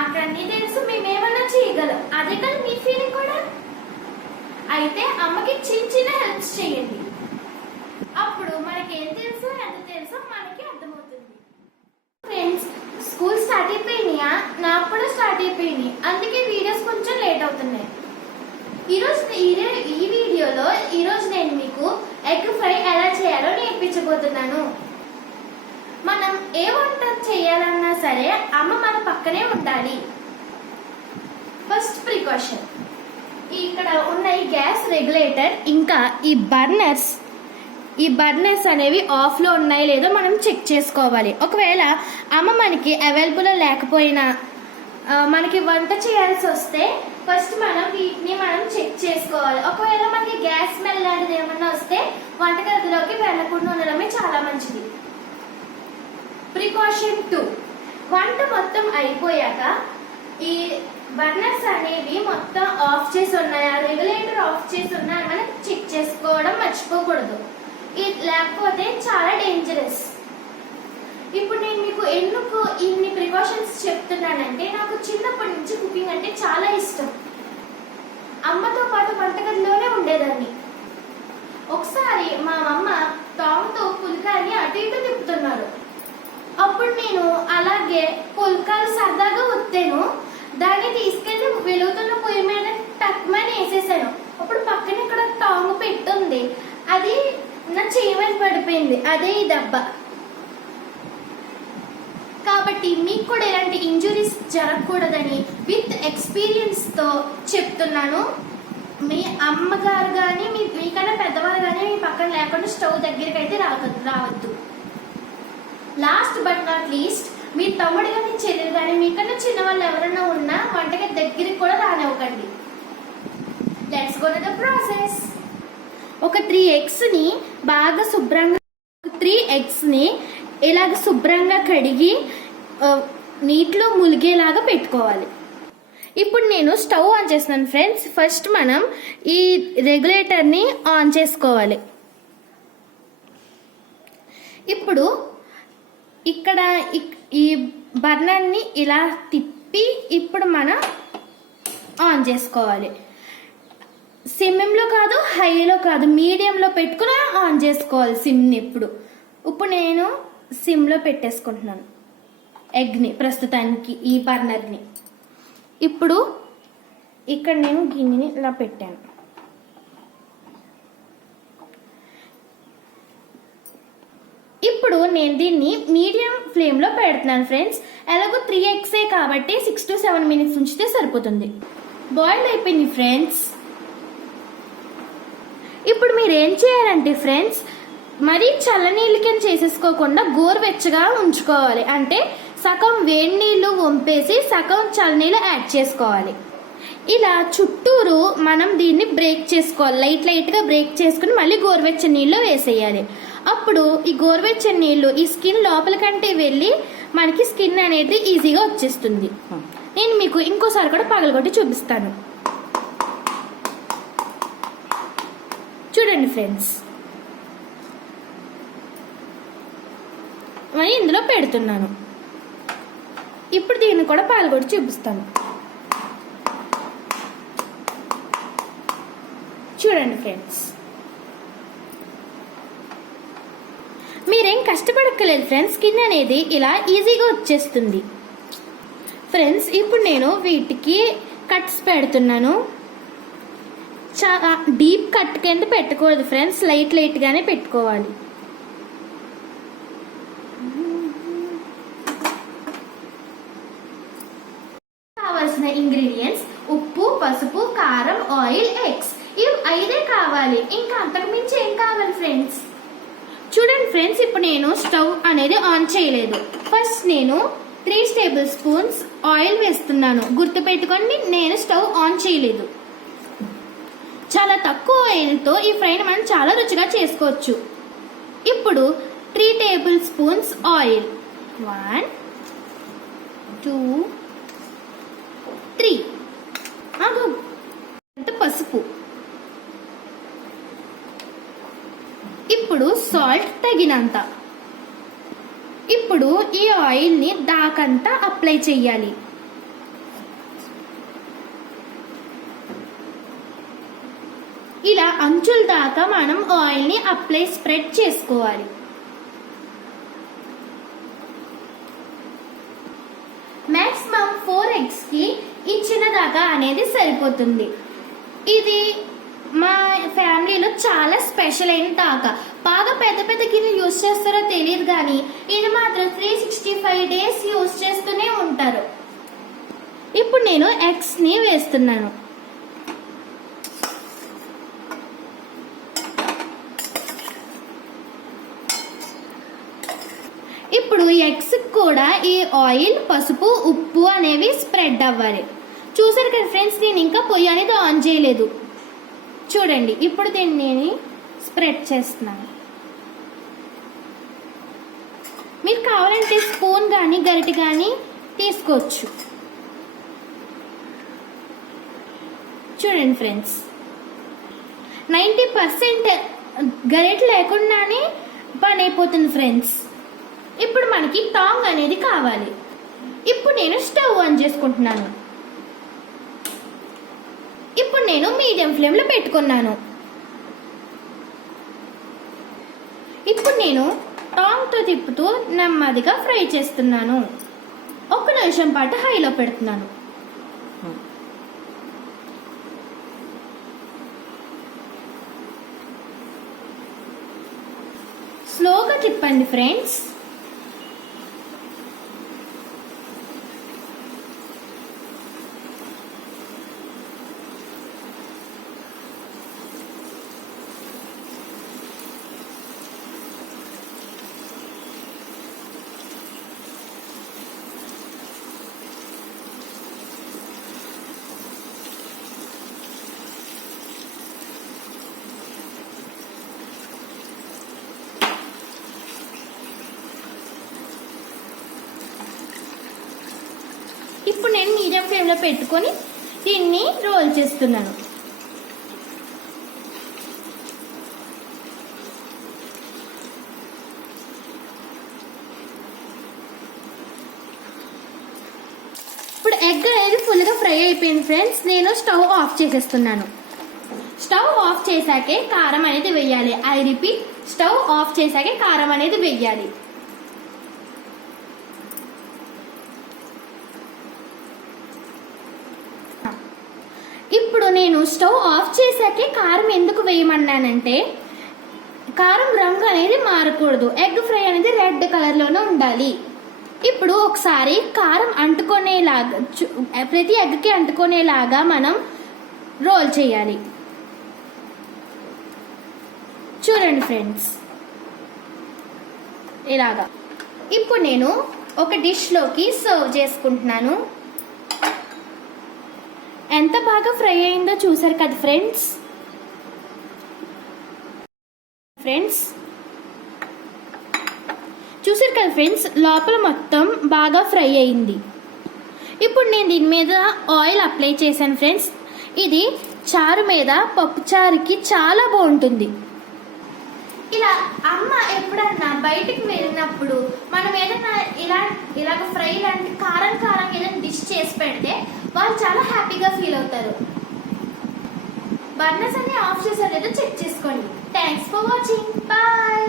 మాకన్నీ తెలుసు, మేమేమన్నా చేయగలం. అదే కానీ మీ ఫీలింగ్ కూడా. అయితే అమ్మకి చిన్న చిన్న హెల్ప్స్ చేయండి. అప్పుడు మనకి ఏం తెలుసో ఎంత తెలుసో మనకి అర్థమవుతుంది. ఫ్రెండ్స్, స్కూల్ స్టార్ట్ అయిపోయినాయా? నాకు కూడా స్టార్ట్ అయిపోయినాయి. అందుకే వీడియోస్ కొంచెం లేట్ అవుతున్నాయి. ఈ వీడియోలో ఈరోజు నేను మీకు ఎగ్ ఫ్రై ఎలా చేయాలో నేర్పించబోతున్నాను. మనం ఏ వంట చేయాలన్నా సరే అమ్మ మన పక్కనే ఉండాలి. ఫస్ట్ ప్రికాషన్, ఇక్కడ ఉన్న ఈ గ్యాస్ రెగ్యులేటర్ ఇంకా ఈ బర్నర్స్ అనేవి ఆఫ్లో ఉన్నాయో లేదో మనం చెక్ చేసుకోవాలి. ఒకవేళ అమ్మ మనకి అవైలబుల్ లేకపోయినా మనకి వంట చేయాల్సి వస్తే ఫస్ట్ వీటిని మనం చెక్ చేసుకోవాలి. ఒకవేళ మనకి గ్యాస్ స్మెల్ లాంటిది ఏమన్నా వస్తే వంటగదిలోకి వెళ్ళకుండా ఉండడమే చాలా మంచిది. ప్రికాషన్ 2, వంట మొత్తం అయిపోయాక ఈ బర్నర్స్ అనేవి మొత్తం ఆఫ్ చేసి ఉన్నాయా, రెగ్యులేటర్ ఆఫ్ చేసి ఉన్నాయా మనం చెక్ చేసుకోవడం మర్చిపోకూడదు. లేకపోతే చాలా డేంజరస్. ఇప్పుడు నేను మీకు ఎందుకు ఇన్ని ప్రికాషన్స్ చెప్తున్నానంటే, నాకు చిన్నప్పటి నుంచి కుకింగ్ అంటే చాలా ఇష్టం. అమ్మతో పాటు వంటగదిలోనే ఉండేదాన్ని. ఒకసారి మా అమ్మ టామ్తో పుల్కాని అటు ఇటు తిప్పుతున్నారు. అప్పుడు నేను అలాగే పుల్కాలు సరదాగా ఒత్తాను. దాన్ని తీసుకెళ్లి వెలుగుతున్న పొయ్యి మీద టక్మని వేసేసాను. అప్పుడు పక్కన ఇక్కడ టాంగ్ పెట్టుంది, అది నా చెయ్యి మీద పడిపోయింది. అదే ఈ దెబ్బ. కాబట్టి మీకు కూడా ఇలాంటి ఇంజురీస్ జరగకూడదని విత్ ఎక్స్పీరియన్స్తో చెప్తున్నాను. మీ అమ్మగారు కానీ మీకన్నా పెద్దవారు కానీ మీ పక్కన లేకుండా స్టవ్ దగ్గరికి అయితే రావద్దు. లాస్ట్ బట్ నాట్ లీస్ట్, మీ తమ్ముడు కానీ చెల్లెలు కానీ మీకన్నా చిన్నవాళ్ళు ఎవరైనా ఉన్నా వంటగది దగ్గరికి కూడా రానివ్వకండి. Let's go to the process. ఒక 3 ఎగ్స్ని బాగా ఇలాగ శుభ్రంగా కడిగి నీటిలో ములిగేలాగా పెట్టుకోవాలి. ఇప్పుడు నేను స్టవ్ ఆన్ చేస్తున్నాను ఫ్రెండ్స్. ఫస్ట్ మనం ఈ రెగ్యులేటర్ని ఆన్ చేసుకోవాలి. ఇప్పుడు ఇక్కడ ఈ బర్నర్ని ఇలా తిప్పి ఇప్పుడు మనం ఆన్ చేసుకోవాలి. సిమ్లో కాదు, హైలో కాదు, మీడియంలో పెట్టుకుని ఆన్ చేసుకోవాలి సిమ్ని. ఇప్పుడు నేను సిమ్లో పెట్టేసుకుంటున్నాను ఎగ్ని, ప్రస్తుతానికి ఈ బర్నర్ని. ఇప్పుడు ఇక్కడ నేను గిన్నెని ఇలా పెట్టాను. ఇప్పుడు నేను దీన్ని మీడియం ఫ్లేమ్లో పెడుతున్నాను ఫ్రెండ్స్. ఎలాగో 3 ఎగ్సే కాబట్టి 6 to 7 minutes ఉంచితే సరిపోతుంది. బాయిల్ అయిపోయింది ఫ్రెండ్స్. ఇప్పుడు మీరు ఏం చేయాలంటే ఫ్రెండ్స్, మరీ చల్లనీళ్ళకి చేసేసుకోకుండా గోరువెచ్చగా ఉంచుకోవాలి. అంటే సగం వేడి నీళ్ళు వంపేసి సగం చల్లనీళ్ళు యాడ్ చేసుకోవాలి. ఇలా చుట్టూరు మనం దీన్ని బ్రేక్ చేసుకోవాలి. లైట్గా బ్రేక్ చేసుకుని మళ్ళీ గోరువెచ్చని నీళ్ళు వేసేయాలి. అప్పుడు ఈ గోరువెచ్చని నీళ్ళు ఈ స్కిన్ లోపలికంటే వెళ్ళి మనకి స్కిన్ అనేది ఈజీగా వచ్చేస్తుంది. నేను మీకు ఇంకోసారి కూడా పగలగొట్టి చూపిస్తాను. చూడండి ఫ్రెండ్స్, మరి ఇందులో పెడుతున్నాను. ఇప్పుడు దీన్ని కూడా పాల్గొట్టి చూపిస్తాను. చూడండి ఫ్రెండ్స్, మీరేం కష్టపడక్కలేదు ఫ్రెండ్స్. స్కిన్ అనేది ఇలా ఈజీగా వచ్చేస్తుంది. ఫ్రెండ్స్, ఇప్పుడు నేను వీటికి కట్స్ పెడుతున్నాను. చాలా డీప్ కట్ కింద పెట్టకూడదు ఫ్రెండ్స్, లైట్గానే పెట్టుకోవాలి. కావాల్సిన ఇంగ్రీడియంట్స్ ఉప్పు, పసుపు, కారం, ఆయిల్, ఎగ్స్. ఇవి 5 కావాలి, ఇంకా అంతకు మించి ఏం కావాలి ఫ్రెండ్స్. చూడండి ఫ్రెండ్స్, ఇప్పుడు నేను స్టవ్ అనేది ఆన్ చేయలేదు. ఫస్ట్ నేను 3 tablespoons ఆయిల్ వేస్తున్నాను. గుర్తుపెట్టుకోండి, నేను స్టవ్ ఆన్ చేయలేదు. చాలా తక్కువ ఆయిల్తో ఈ ఫ్రైని మనం చాలా రుచిగా చేసుకోవచ్చు. ఇప్పుడు 3 tablespoons ఆయిల్. 1 2 3. పసుపు. ఇప్పుడు సాల్ట్ తగినంత. ఇప్పుడు ఈ ఆయిల్ని దాకంతా అప్లై చేయాలి. ఇలా అంచుల దాకా మనం ఆయిల్ని స్ప్రెడ్ చేసుకోవాలి. మ్యాక్సిమం 4 eggsకి ఈ చిన్న దాకా అనేది సరిపోతుంది. ఇది మా ఫ్యామిలీలో చాలా స్పెషల్ అయిన దాకా. బాగా పెద్ద పెద్ద గిన్నెలు యూజ్ చేస్తారో తెలియదు కానీ ఇది మాత్రం 365 days యూజ్ చేస్తూనే ఉంటారు. ఇప్పుడు నేను ఎగ్స్ని వేస్తున్నాను. ఇప్పుడు ఎగ్స్ కూడా ఈ ఆయిల్, పసుపు, ఉప్పు అనేవి స్ప్రెడ్ అవ్వాలి. చూసారు కదా ఫ్రెండ్స్, నేను ఇంకా పొయ్యి అనేది ఆన్ చేయలేదు. చూడండి, ఇప్పుడు దీన్ని నేను స్ప్రెడ్ చేస్తున్నాను. మీరు కావాలంటే స్పూన్ కానీ గరిటె కానీ తీసుకోవచ్చు. చూడండి ఫ్రెండ్స్, 90% గరిటె లేకుండానే పని అయిపోతుంది ఫ్రెండ్స్. ఇప్పుడు మనకి టాంగ్ అనేది కావాలి. ఇప్పుడు నేను స్టవ్ ఆన్ చేసుకుంటున్నాను. ఇప్పుడు నేను మీడియం ఫ్లేమ్లో పెట్టుకున్నాను. ఇప్పుడు నేను టాంగ్తో తిప్పుతూ నెమ్మదిగా ఫ్రై చేస్తున్నాను. 1 నిమిషం పాటు హైలో పెడుతున్నాను. స్లోగా తిప్పండి ఫ్రెండ్స్. ఇప్పుడు నేను మీడియం ఫ్లేమ్లో పెట్టుకొని దీన్ని రోల్ చేస్తున్నాను. ఇప్పుడు ఎగ్ అనేది ఫుల్గా ఫ్రై అయిపోయింది ఫ్రెండ్స్. నేను స్టవ్ ఆఫ్ చేసేస్తున్నాను. స్టవ్ ఆఫ్ చేశాకే కారం అనేది వేయాలి. ఐ రిపీట్, స్టవ్ ఆఫ్ చేశాకే కారం అనేది వేయాలి. ఇప్పుడు నేను స్టవ్ ఆఫ్ చేశాకే కారం ఎందుకు వేయమన్నానంటే, కారం రంగు అనేది మారకూడదు. ఎగ్ ఫ్రై అనేది రెడ్ కలర్లోనే ఉండాలి. ఇప్పుడు ఒకసారి కారం అంటుకునేలాగా, ప్రతి ఎగ్కి అంటుకునేలాగా మనం రోల్ చేయాలి. చూడండి ఫ్రెండ్స్, ఇలాగా. ఇప్పుడు నేను ఒక డిష్లోకి సర్వ్ చేసుకుంటున్నాను. ఎంత బాగా ఫ్రై అయిందో చూసారు కదా ఫ్రెండ్స్. చూసారు కదా ఫ్రెండ్స్, లోపల మొత్తం బాగా ఫ్రై అయింది. ఇప్పుడు నేను దీని మీద ఆయిల్ అప్లై చేశాను ఫ్రెండ్స్. ఇది చారు మీద, పప్పు చారుకి చాలా బాగుంటుంది. ఇలా అమ్మ ఎప్పుడన్నా బయటికి వెళ్ళినప్పుడు మనం ఏదైనా ఇలాగ ఫ్రై లాంటి కారం ఏదైనా డిష్ చేసి పెడితే వాళ్ళు చాలా హ్యాపీగా ఫీల్ అవుతారు. బర్నర్స్ అన్ని ఆఫ్ చేసారు లేదో చెక్ చేసుకోండి. Thanks for watching. బాయ్.